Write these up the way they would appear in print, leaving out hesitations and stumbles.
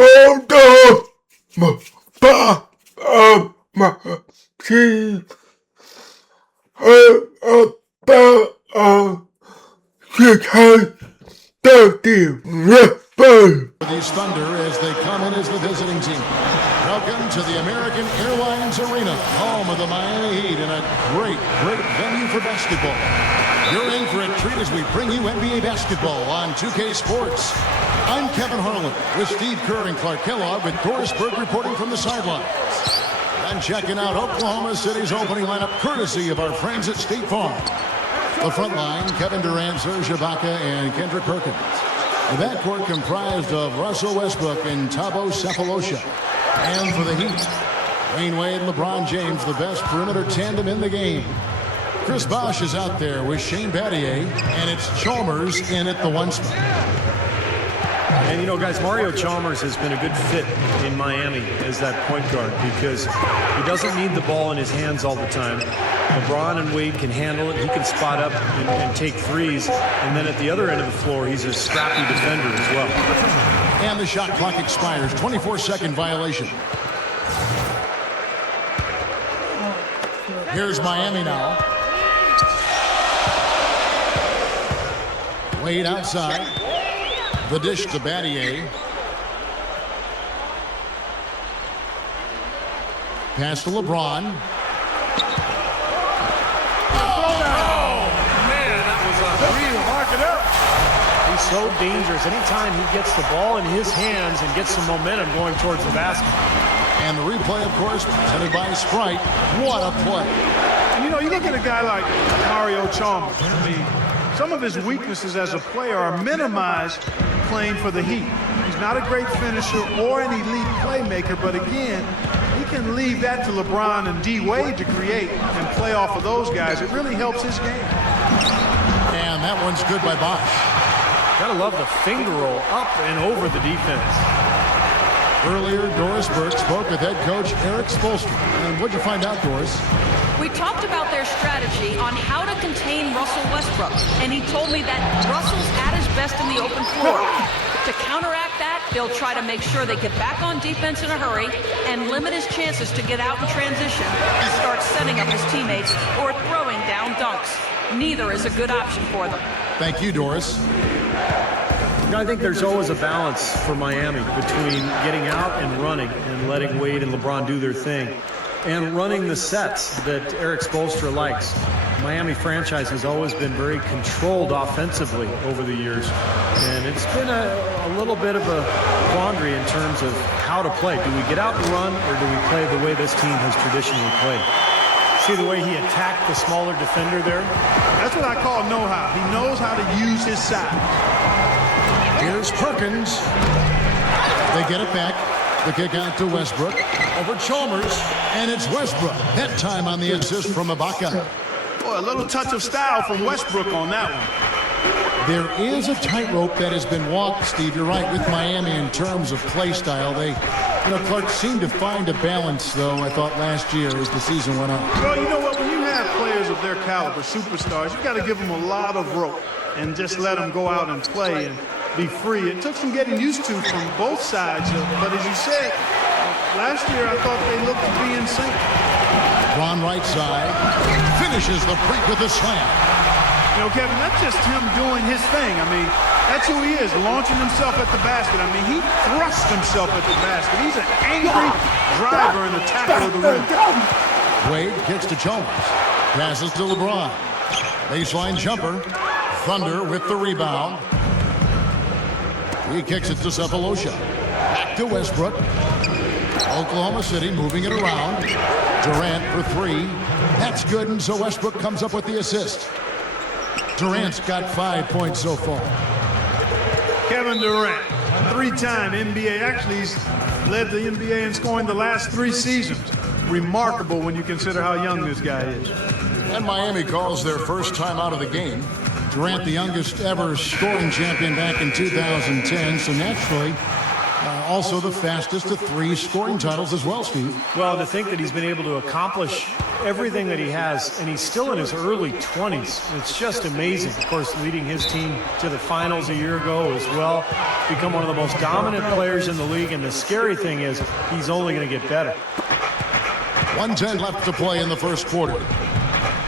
my team about These Thunder as they come in as the visiting team. Welcome to the American Airlines Arena, home of the Miami Heat, and a great venue for basketball. You're in for a treat as we bring you NBA basketball on 2K Sports. I'm Kevin Harlan with Steve Kerr and Clark Kellogg with Doris Burke reporting from the sidelines. And checking out Oklahoma City's opening lineup courtesy of our friends at State Farm. The front line, Kevin Durant, Serge Ibaka, and Kendrick Perkins. The backcourt comprised of Russell Westbrook and Thabo Sefolosha. And for the Heat, Wayne Wade and LeBron James, the best perimeter tandem in the game. Chris Bosh is out there with Shane Battier, and it's Chalmers in at the one spot. And you know, guys, Mario Chalmers has been a good fit in Miami as that point guard because he doesn't need the ball in his hands all the time. LeBron and Wade can handle it. He can spot up and take threes. And then at the other end of the floor, he's a scrappy defender as well. And the shot clock expires. 24-second violation. Here's Miami now. Wade outside. The dish to Battier. Pass to LeBron. He's so dangerous. Anytime he gets the ball in his hands and gets some momentum going towards the basket. And the replay, of course, presented by Sprite. What a play. And you know, you look at a guy like Mario Chalmers. I mean, some of his weaknesses as a player are minimized playing for the Heat. He's not a great finisher or an elite playmaker, but again, he can leave that to LeBron and D. Wade to create and play off of those guys. It really helps his game. And that one's good by Bosh. Gotta love the finger roll up and over the defense. Earlier, Doris Burke spoke with head coach Eric Spoelstra. And what'd you find out, Doris? We talked about their strategy on how to contain Russell Westbrook, and he told me that Russell's at his best in the open floor. To counteract that, they'll try to make sure they get back on defense in a hurry and limit his chances to get out in transition and start setting up his teammates or throwing down dunks. Neither is a good option for them. Thank you, Doris. I think there's always a balance for Miami between getting out and running and letting Wade and LeBron do their thing and running the sets that Eric Spoelstra likes. Miami franchise has always been very controlled offensively over the years, and it's been a little bit of a quandary in terms of how to play. Do we get out and run, or do we play the way this team has traditionally played? See the way he attacked the smaller defender there? That's what I call know-how. He knows how to use his size. Here's Perkins. They get it back. The kick out to Westbrook. Over Chalmers. And it's Westbrook. That time on the assist from Ibaka. Boy, a little touch of style from Westbrook on that one. There is a tightrope that has been walked, Steve. You're right, with Miami in terms of play style. They, Clark seemed to find a balance, though, I thought, last year as the season went on. Well, you know what? When you have players of their caliber, superstars, you got to give them a lot of rope and just let them go out and play and be free. It took some getting used to from both sides, but as you said, last year I thought they looked to be in sync. Ron right side finishes the freak with a slam. You know, Kevin, that's just him doing his thing. I mean, that's who he is, launching himself at the basket. I mean, he thrusts himself at the basket. He's an angry driver and attacker of the rim. Wade kicks to Chalmers. Passes to LeBron. Baseline jumper. Thunder with the rebound. He kicks it to Sefolosha. Back to Westbrook. Oklahoma City moving it around. Durant for three. That's good, and so Westbrook comes up with the assist. Durant's got 5 points so far. Kevin Durant, three-time NBA. Actually, he's led the NBA in scoring the last 3 seasons. Remarkable when you consider how young this guy is. And Miami calls their first time out of the game. Durant, the youngest ever scoring champion back in 2010, so naturally Also the fastest to 3 scoring titles as well, Steve. Well, to think that he's been able to accomplish everything that he has, and he's still in his early 20s. It's just amazing. Of course, leading his team to the finals a year ago as well. Become one of the most dominant players in the league, and the scary thing is he's only going to get better. 1:10 left to play in the first quarter.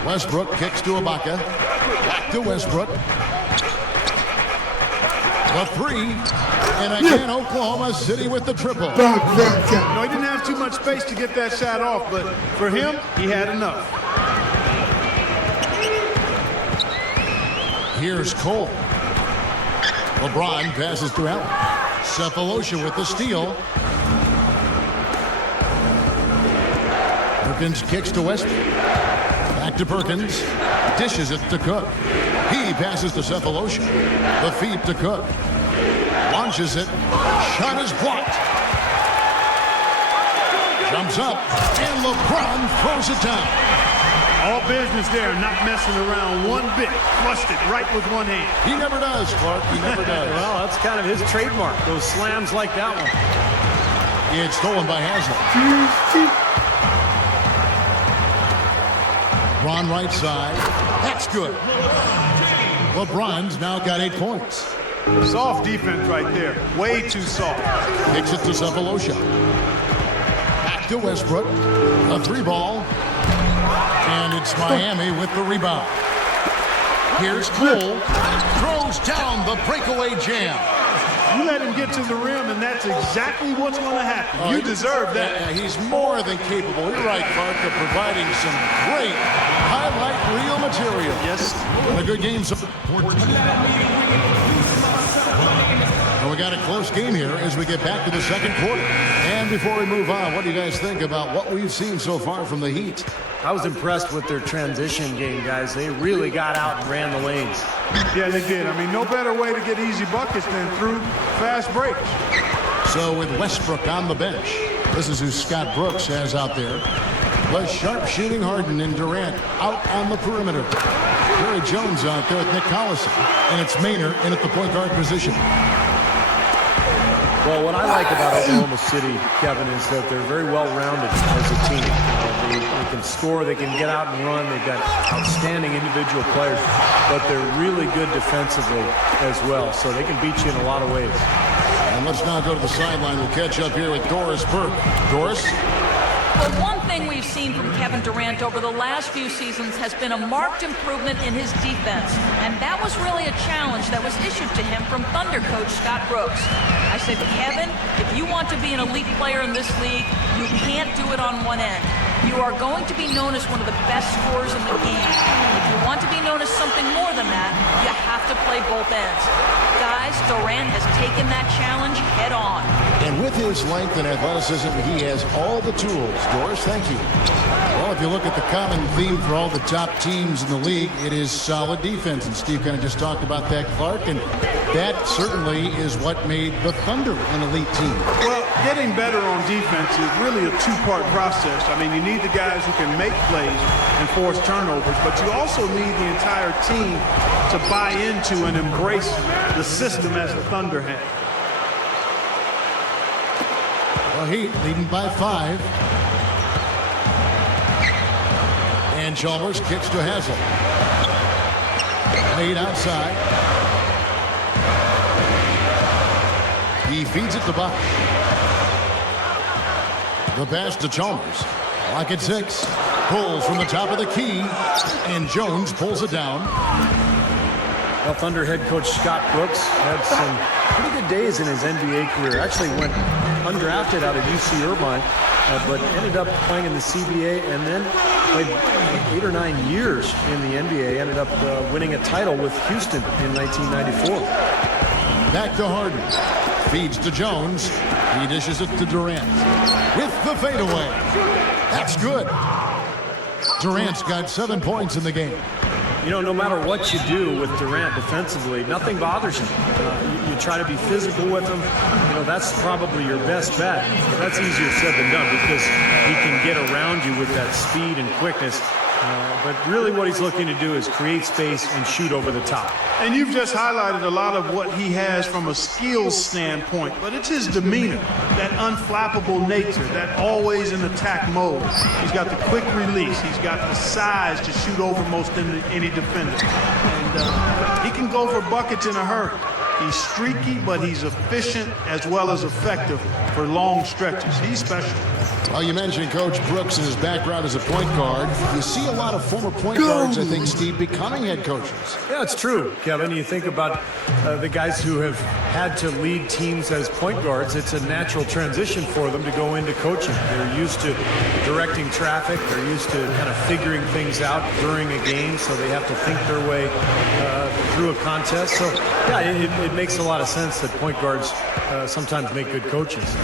Westbrook kicks to Ibaka. Back to Westbrook. The 3. And again, Oklahoma City with the triple. No, he didn't have too much space to get that shot off, but for him, he had enough. Here's Cole. LeBron passes to Allen. Cephalosha with the steal. Perkins kicks to Westbrook. Back to Perkins. Dishes it to Cook. He passes to Cephalosha. The feed to Cook. Launches it. Shot is blocked. Jumps up. And LeBron throws it down. All business there, not messing around one bit. Flushed it right with one hand. He never does, Clark. He never does. Well, that's kind of his trademark, those slams like that one. It's stolen by Haslam. LeBron right side. That's good. LeBron's now got 8 points. Soft defense right there. Way too soft. Kicks it to Cephalosha. Back to Westbrook. A 3-ball. And it's Miami with the rebound. Here's Cole. Throws down the breakaway jam. You let him get to the rim, and that's exactly what's going to happen. You deserve that. Yeah, he's more than capable. You're right, Clark, of providing some great highlight reel material. Yes. And a good game. And we got a close game here as we get back to the second quarter. And before we move on, what do you guys think about what we've seen so far from the Heat? I was impressed with their transition game, guys. They really got out and ran the lanes. Yeah, they did. I mean, no better way to get easy buckets than through fast breaks. So with Westbrook on the bench, this is who Scott Brooks has out there. The sharp-shooting Harden and Durant out on the perimeter. Jerry Jones out there with Nick Collison. And it's Maynard in at the point guard position. Well, what I like about Oklahoma City, Kevin, is that they're very well-rounded as a team. They can score, they can get out and run. They've got outstanding individual players, but they're really good defensively as well. So they can beat you in a lot of ways. And let's now go to the sideline. We'll catch up here with Doris Burke. Doris? Well, one thing we've seen from Kevin Durant over the last few seasons has been a marked improvement in his defense. And that was really a challenge that was issued to him from Thunder coach Scott Brooks. I said, Kevin, if you want to be an elite player in this league, you can't do it on one end. You are going to be known as one of the best scorers in the game. If you want to be known as something more than that, you have to play both ends. Guys, Durant has taken that challenge head on. And with his length and athleticism, he has all the tools. Doris, thank you. Well, if you look at the common theme for all the top teams in the league, it is solid defense. And Steve kind of just talked about that, Clark. And that certainly is what made the Thunder an elite team. Well, getting better on defense is really a two-part process. I mean, you need the guys who can make plays and force turnovers, but you also need the entire team to buy into and embrace the system as the Thunder have. Well, Heat leading by 5. And Chalmers kicks to Hazel. Wade outside. He feeds it to Bosch. The pass to Chalmers. Lock at 6. Pulls from the top of the key. And Jones pulls it down. Well, Thunder head coach Scott Brooks had some pretty good days in his NBA career. Actually went undrafted out of UC Irvine, but ended up playing in the CBA and then played 8 or 9 years in the NBA. Ended up winning a title with Houston in 1994. Back to Harden. Feeds to Jones. He dishes it to Durant. With the fadeaway. That's good. Durant's got 7 points in the game. You know, no matter what you do with Durant defensively, nothing bothers him. You try to be physical with him. You know, that's probably your best bet. But that's easier said than done because he can get around you with that speed and quickness. But really what he's looking to do is create space and shoot over the top. And you've just highlighted a lot of what he has from a skills standpoint, but it's his demeanor, that unflappable nature, that always in attack mode. He's got the quick release. He's got the size to shoot over most any defender. And he can go for buckets in a hurry. He's streaky, but he's efficient as well as effective for long stretches. He's special. Well, you mentioned Coach Brooks and his background as a point guard. You see a lot of former point guards, I think, Steve, becoming head coaches. Yeah, it's true, Kevin. You think about the guys who have had to lead teams as point guards. It's a natural transition for them to go into coaching. They're used to directing traffic. They're used to kind of figuring things out during a game, so they have to think their way through a contest. So, yeah, it makes a lot of sense that point guards sometimes make good coaches.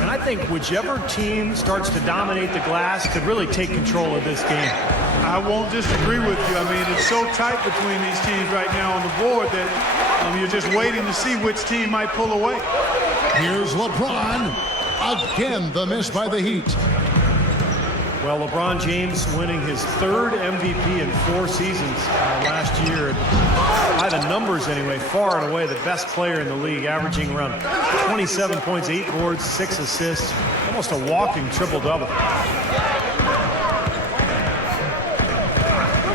And I think whichever team starts to dominate the glass could really take control of this game. I won't disagree with you. I mean, it's so tight between these teams right now on the board that you're just waiting to see which team might pull away. Here's LeBron. Again, the miss by the Heat. Well, LeBron James winning his third MVP in 4 seasons last year. By the numbers anyway, far and away the best player in the league, averaging around 27 points, 8 boards, 6 assists, almost a walking triple-double.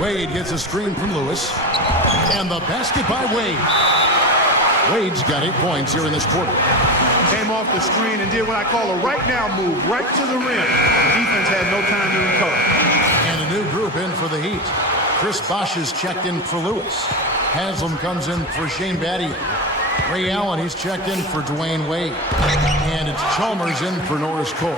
Wade gets a screen from Lewis. And the basket by Wade. Wade's got 8 points here in this quarter. Came off the screen and did what I call a right now move, right to the rim. The defense had no time to recover. And a new group in for the Heat. Chris Bosh is checked in for Lewis. Haslam comes in for Shane Battier. Ray Allen, he's checked in for Dwayne Wade. And it's Chalmers in for Norris Cole.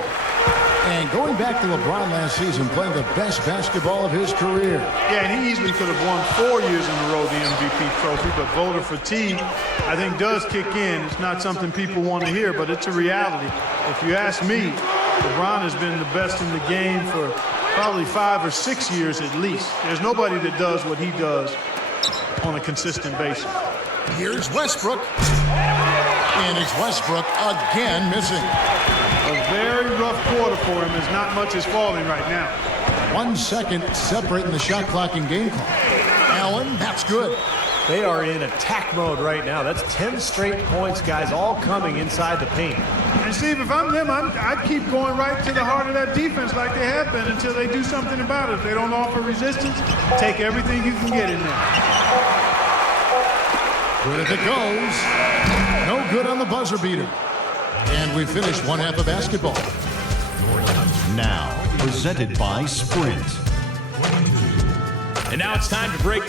And going back to LeBron last season, playing the best basketball of his career. Yeah, and he easily could have won 4 years in a row the MVP trophy, but voter fatigue, I think, does kick in. It's not something people want to hear, but it's a reality. If you ask me, LeBron has been the best in the game for probably 5 or 6 years at least. There's nobody that does what he does on a consistent basis. Here's Westbrook. And it's Westbrook again missing. A very rough quarter for him as not much is falling right now. 1 second separating the shot clock and game clock. Allen, that's good. They are in attack mode right now. That's 10 straight points, guys, all coming inside the paint. And Steve, if I'm them, I'd keep going right to the heart of that defense like they have been until they do something about it. If they don't offer resistance, take everything you can get in there. Good if it goes. No good on the buzzer beater. And we finish one half of basketball. Now, presented by Sprint. And now it's time to break.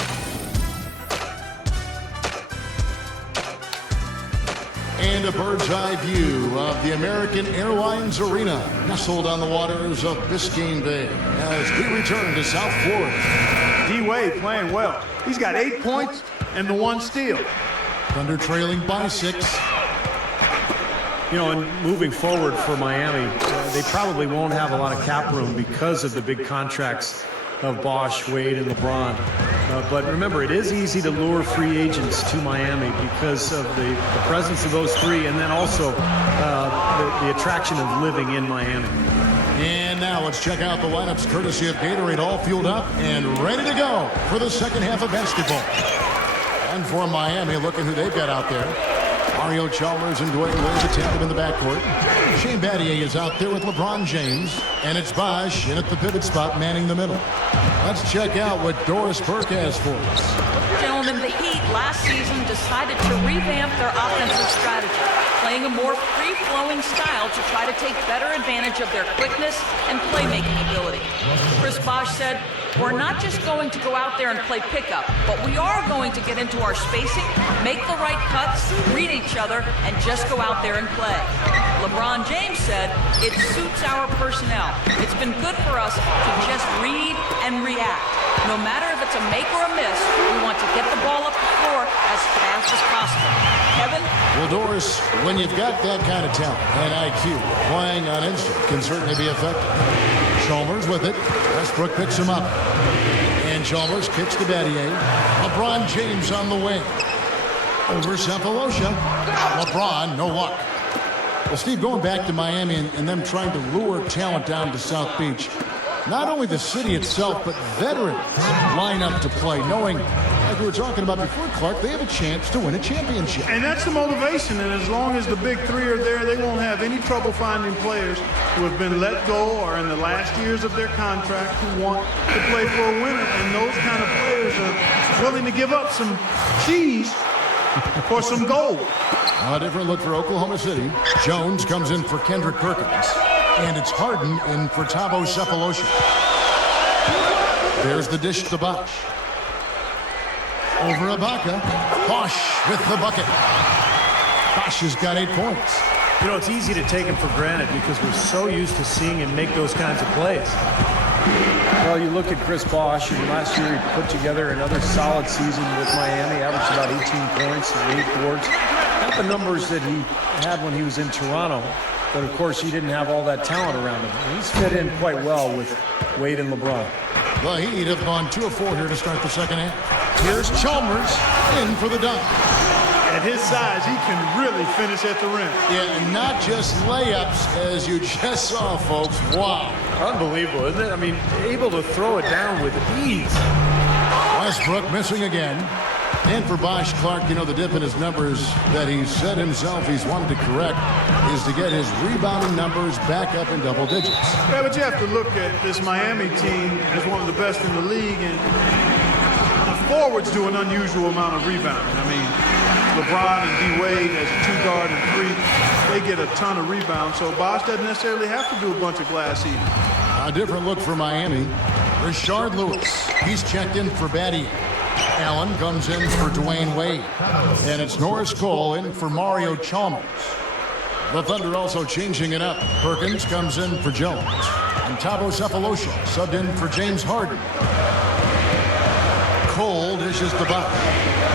And a bird's eye view of the American Airlines Arena, nestled on the waters of Biscayne Bay, as we return to South Florida. D-Wade playing well. He's got 8 points and the 1 steal. Thunder trailing by 6. You know, and moving forward for Miami, they probably won't have a lot of cap room because of the big contracts of Bosh, Wade, and LeBron. But remember, it is easy to lure free agents to Miami because of the presence of those three, and then also the attraction of living in Miami. And now let's check out the lineups courtesy of Gatorade, all fueled up and ready to go for the second half of basketball. And for Miami, looking who they've got out there. Mario Chalmers and Dwayne Wade attempted in the backcourt. Shane Battier is out there with LeBron James. And it's Bosh in at the pivot spot, manning the middle. Let's check out what Doris Burke has for us. Gentlemen, the Heat last season decided to revamp their offensive strategy, playing a more free-flowing style to try to take better advantage of their quickness and playmaking ability. Chris Bosh said, "We're not just going to go out there and play pickup, but we are going to get into our spacing, make the right cuts, read each other, and just go out there and play." LeBron James said, "It suits our personnel. It's been good for us to just read and react. No matter if it's a make or a miss, we want to get the ball up the floor as fast as possible." Kevin? Well, Doris, when you've got that kind of talent and IQ, playing on instinct can certainly be effective. Chalmers with it. Westbrook picks him up. And Chalmers kicks to Battier. LeBron James on the wing. Over Cephalosha. LeBron, no luck. Well, Steve, going back to Miami and them trying to lure talent down to South Beach, not only the city itself, but veterans line up to play, knowing, like we were talking about before, Clark, they have a chance to win a championship. And that's the motivation, and as long as the big three are there, they won't have any trouble finding players who have been let go or in the last years of their contract who want to play for a winner. And those kind of players are willing to give up some cheese for some gold. A different look for Oklahoma City. Jones comes in for Kendrick Perkins. And it's Harden in for Thabo Sefolosha. There's the dish to Bosch. Over Ibaka. Bosch with the bucket. Bosch has got 8 points. You know, it's easy to take him for granted because we're so used to seeing him make those kinds of plays. Well, you look at Chris Bosch, and last year he put together another solid season with Miami, averaged about 18 points and 8 boards. Not the numbers that he had when he was in Toronto, but of course he didn't have all that talent around him. And he's fit in quite well with Wade and LeBron. The Heat have gone 2 of 4 here to start the second half. Here's Chalmers in for the dunk. At his size, he can really finish at the rim. Yeah, and not just layups, as you just saw, folks. Wow. Unbelievable, isn't it? I mean, able to throw it down with ease. Westbrook missing again. And for Bosch, Clark, you know, the dip in his numbers that he said himself he's wanted to correct is to get his rebounding numbers back up in double digits. Yeah, but you have to look at this Miami team as one of the best in the league, and the forwards do an unusual amount of rebounding. I mean, LeBron and D-Wade as a 2-guard and 3, they get a ton of rebounds, so Bosch doesn't necessarily have to do a bunch of glass eating. A different look for Miami. Rashard Lewis, he's checked in for Batty. Allen comes in for Dwayne Wade. And it's Norris Cole in for Mario Chalmers. The Thunder also changing it up. Perkins comes in for Jones. And Thabo Sefolosha subbed in for James Harden. Cole dishes the buck.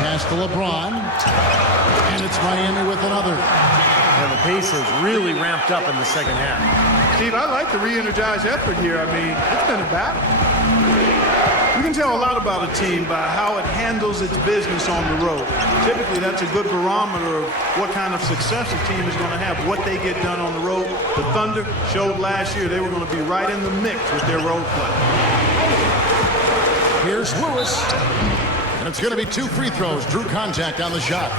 Pass to LeBron. And it's Miami with another. And the pace has really ramped up in the second half. Steve, I like the re-energized effort here. I mean, it's been a battle. You can tell a lot about a team by how it handles its business on the road. Typically, that's a good barometer of what kind of success a team is going to have, what they get done on the road. The Thunder showed last year they were going to be right in the mix with their road play. Here's Lewis. And it's going to be 2 free throws. Drew contact on the shot.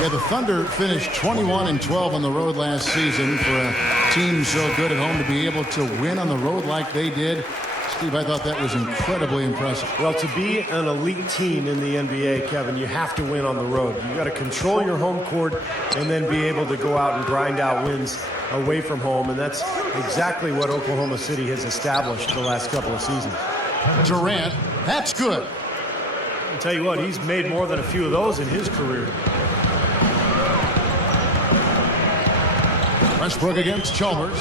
Yeah, the Thunder finished 21-12 on the road last season. For a team so good at home to be able to win on the road like they did, Steve, I thought that was incredibly impressive. Well, to be an elite team in the NBA, Kevin, you have to win on the road. You got to control your home court and then be able to go out and grind out wins away from home. And that's exactly what Oklahoma City has established the last couple of seasons. Durant, that's good. I'll tell you what, he's made more than a few of those in his career. Westbrook against Chalmers.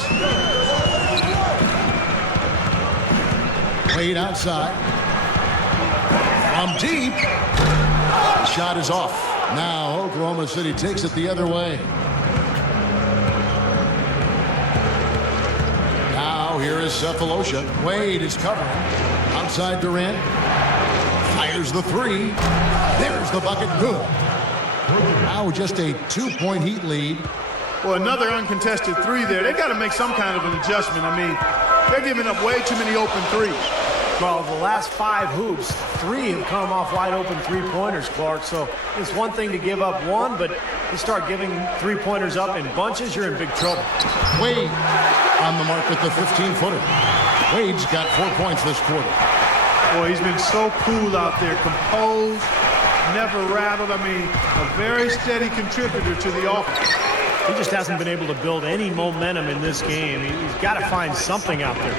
Wade outside. From deep. The shot is off. Now Oklahoma City takes it the other way. Now here is Sefolosha. Wade is covering. Outside Durant. Fires the 3. There's the bucket. Good. Now just a 2-point Heat lead. Well, another uncontested 3 there. They've got to make some kind of an adjustment. I mean, they're giving up way too many open 3s. Well, the last 5 hoops, 3 have come off wide open 3-pointers, Clark. So it's one thing to give up 1, but you start giving 3-pointers up in bunches, you're in big trouble. Wade on the mark with the 15-footer. Wade's got 4 points this quarter. Boy, he's been so cool out there, composed, never rattled. I mean, a very steady contributor to the offense. He just hasn't been able to build any momentum in this game. He's got to find something out there.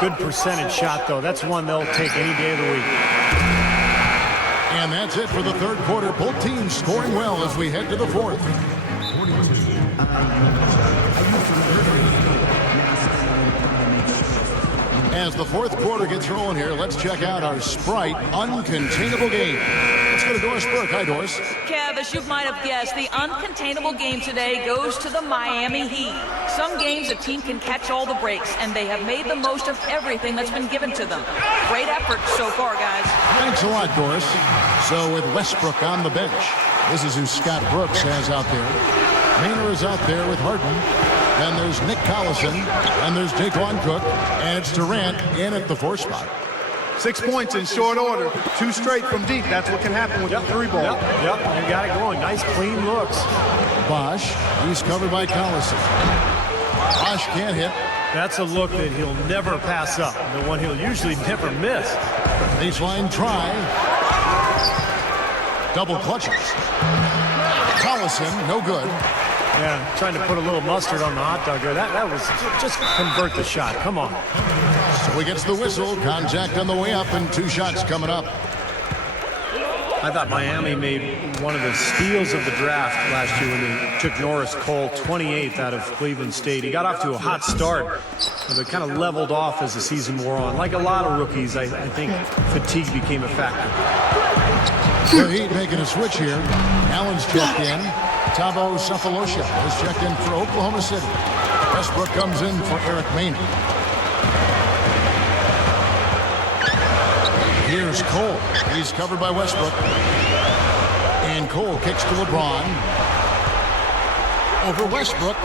Good percentage shot, though. That's one they'll take any day of the week. And that's it for the third quarter. Both teams scoring well as we head to the fourth. As the fourth quarter gets rolling here, let's check out our Sprite Uncontainable Game. Let's go to Doris Burke. Hi, Doris. Kev, as you might have guessed, the uncontainable game today goes to the Miami Heat. Some games a team can catch all the breaks, and they have made the most of everything that's been given to them. Great effort so far, guys. Thanks a lot, Doris. So with Westbrook on the bench, this is who Scott Brooks has out there. Maynor is out there with Harden. And there's Nick Collison. And there's Jaquan Cook. And it's Durant in at the 4 spot. 6 points in short order. 2 straight from deep. That's what can happen with the 3 ball. Yep, you got it going. Nice, clean looks. Bosch, he's covered by Collison. Bosch can't hit. That's a look that he'll never pass up. The one he'll usually never miss. Baseline try. Double clutches. Collison, no good. Yeah, trying to put a little mustard on the hot dog there. That was just convert the shot. Come on. So he gets the whistle. Contact on the way up and 2 shots coming up. I thought Miami made one of the steals of the draft last year when they took Norris Cole, 28th out of Cleveland State. He got off to a hot start, but kind of leveled off as the season wore on. Like a lot of rookies, I think fatigue became a factor. The Heat making a switch here. Allen's checked in. Tavo Cephalosha has checked in for Oklahoma City. Westbrook comes in for Eric Maynor. Here's Cole. He's covered by Westbrook. And Cole kicks to LeBron. Over Westbrook.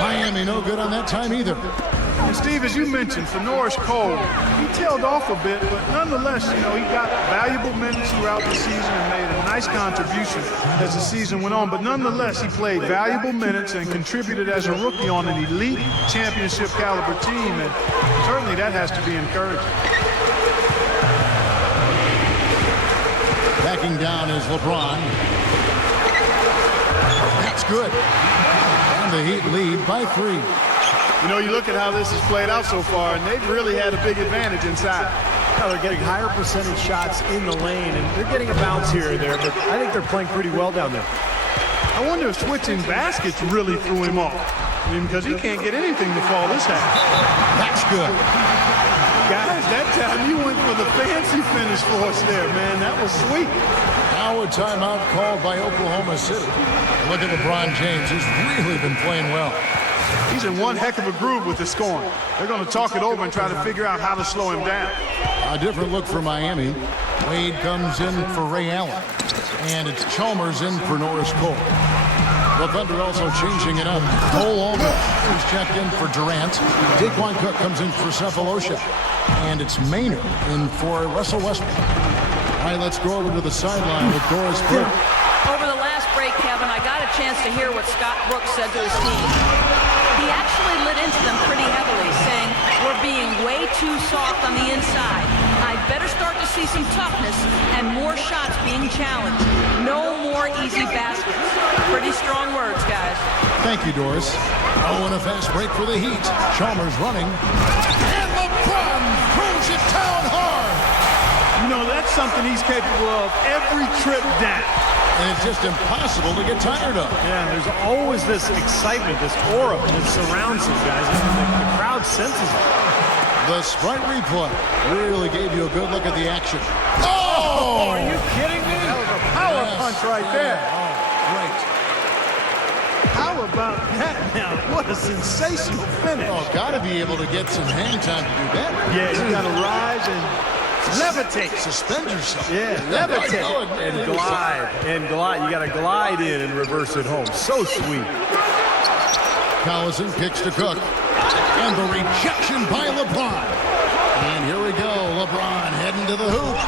Miami no good on that time either. And Steve, as you mentioned, for Norris Cole, he tailed off a bit, but nonetheless, you know, he got valuable minutes throughout the season and made a nice contribution as the season went on. But nonetheless, he played valuable minutes and contributed as a rookie on an elite championship caliber team, and certainly that has to be encouraging. Backing down is LeBron. That's good. And the Heat lead by 3. You know, you look at how this has played out so far, and they've really had a big advantage inside. Now they're getting higher percentage shots in the lane, and they're getting a bounce here or there, but I think they're playing pretty well down there. I wonder if switching baskets really threw him off. I mean, because he can't get anything to fall this half. That's good. Guys, that time you went for the fancy finish for us there, man. That was sweet. Now a timeout called by Oklahoma City. Look at LeBron James. He's really been playing well. He's in one heck of a groove with the scoring. They're going to talk it over and try to figure out how to slow him down. A different look for Miami. Wade comes in for Ray Allen. And it's Chalmers in for Norris Cole. The Thunder also changing it up. Cole Almer is checked in for Durant. Jaquan Cook comes in for Cephalosha. And it's Maynor in for Russell Westbrook. All right, let's go over to the sideline with Doris Burke. Over the last break, Kevin, I got a chance to hear what Scott Brooks said to his team. He actually lit into them pretty heavily, saying, we're being way too soft on the inside. I better start to see some toughness and more shots being challenged. No more easy baskets. Pretty strong words, guys. Thank you, Doris. Oh, and a fast break for the Heat. Chalmers running. And LeBron throws it down hard. You know, that's something he's capable of every trip down. And it's just impossible to get tired of. Yeah, there's always this excitement, this aura that surrounds these guys. The crowd senses it. The Sprite replay really gave you a good look at the action. Oh! Are you kidding me? That was a power punch right there. Great. How about that now? What a sensational finish. Oh, got to be able to get some hang time to do that. Yeah, you got to rise and levitate. Suspend yourself. Yeah, levitate. And glide. And glide. You got to glide in and reverse it home. So sweet. Collison kicks to Cook. And the rejection by LeBron. And here we go. LeBron heading to the hoop.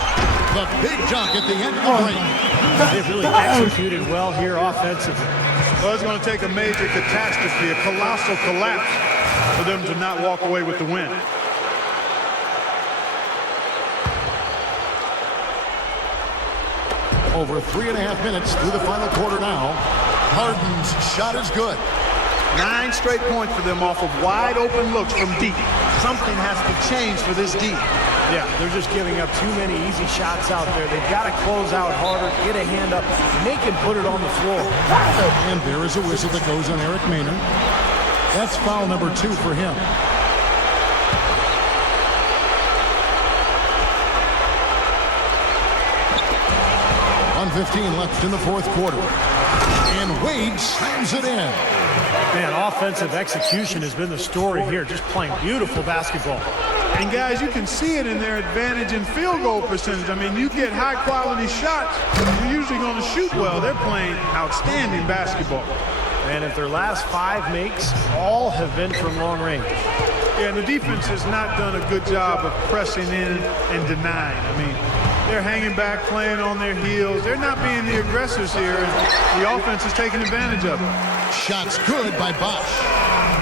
The big dunk at the end of the break. They've really executed well here offensively. Well, it's going to take a major catastrophe, a colossal collapse, for them to not walk away with the win. Over 3.5 minutes through the final quarter now. Harden's shot is good. 9 straight points for them off of wide open looks from deep. Something has to change for this deep. Yeah, they're just giving up too many easy shots out there. They've got to close out harder, get a hand up, make him put it on the floor. And there is a whistle that goes on Eric Maynor. That's foul number 2 for him. .1:15 left in the fourth quarter. And Wade slams it in. Man, offensive execution has been the story here. Just playing beautiful basketball. And guys, you can see it in their advantage in field goal percentage. I mean, you get high quality shots, you're usually going to shoot well. They're playing outstanding basketball. And if their last 5 makes, all have been from long range. Yeah, and the defense has not done a good job of pressing in and denying. I mean, they're hanging back, playing on their heels. They're not being the aggressors here, and the offense is taking advantage of it. Shots good by Bosch.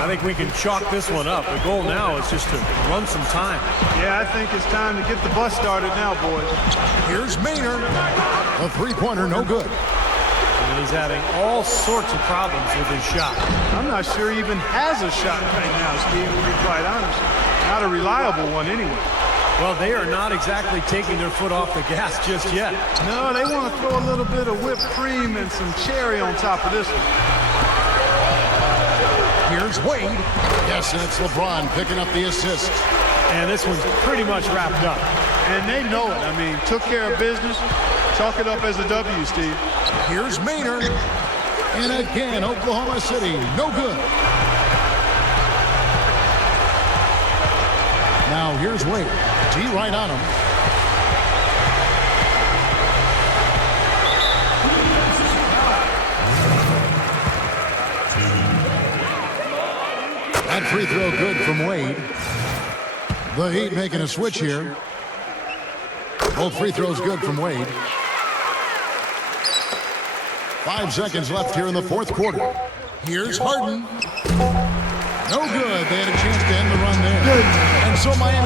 I think we can chalk this one up. The goal now is just to run some time. Yeah, I think it's time to get the bus started now, boys. Here's Maynard. A three-pointer, no good. And he's having all sorts of problems with his shot. I'm not sure he even has a shot right now, Steve, to be quite honest. Not a reliable one anyway. Well, they are not exactly taking their foot off the gas just yet. No, they want to throw a little bit of whipped cream and some cherry on top of this one. Here's Wade. Yes, and it's LeBron picking up the assist. And this one's pretty much wrapped up. And they know it. I mean, took care of business. Chalk it up as a W, Steve. Here's Maynard. And again, Oklahoma City, no good. Now here's Wade. D right on him. That free throw good from Wade. The Heat making a switch here. Both free throws good from Wade. 5 seconds left here in the fourth quarter. Here's Harden. No good. They had a chance to end the run there. And so Miami.